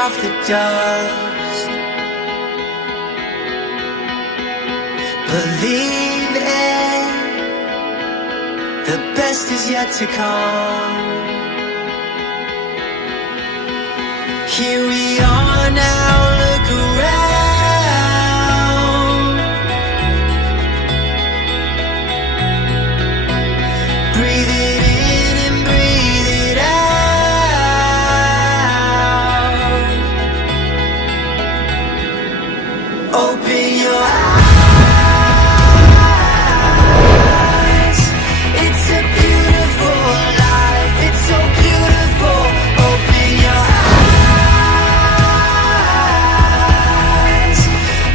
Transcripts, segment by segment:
off the dust. Believe it, the best is yet to come. Here we are now, look around. Breathe it in and breathe it out. Open your eyes. It's a beautiful life. It's so beautiful. Open your eyes.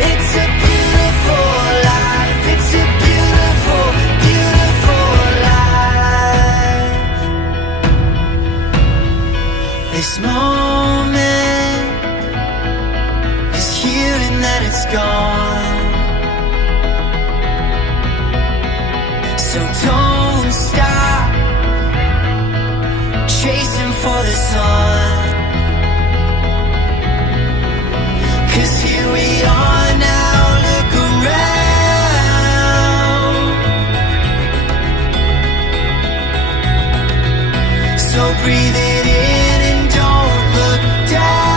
It's a beautiful life. It's a beautiful, beautiful life. This moment is here and then it's gone. So don't stop chasing for the sun. 'Cause here we are now, look around. So breathe it in and don't look down.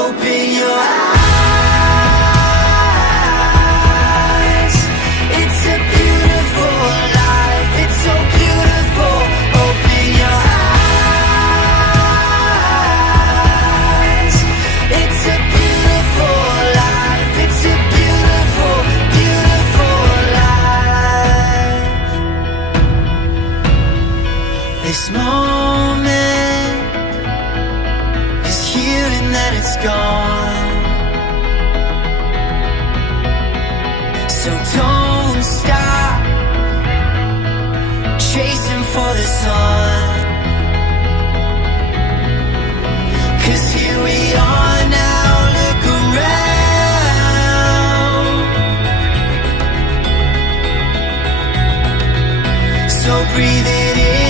Open your eyes. It's a beautiful life. It's so beautiful. Open your eyes. It's a beautiful life. It's a beautiful, beautiful life. This moment is here and then it's gone. So don't stop chasing for the sun. 'Cause here we are now, look around. So breathe it in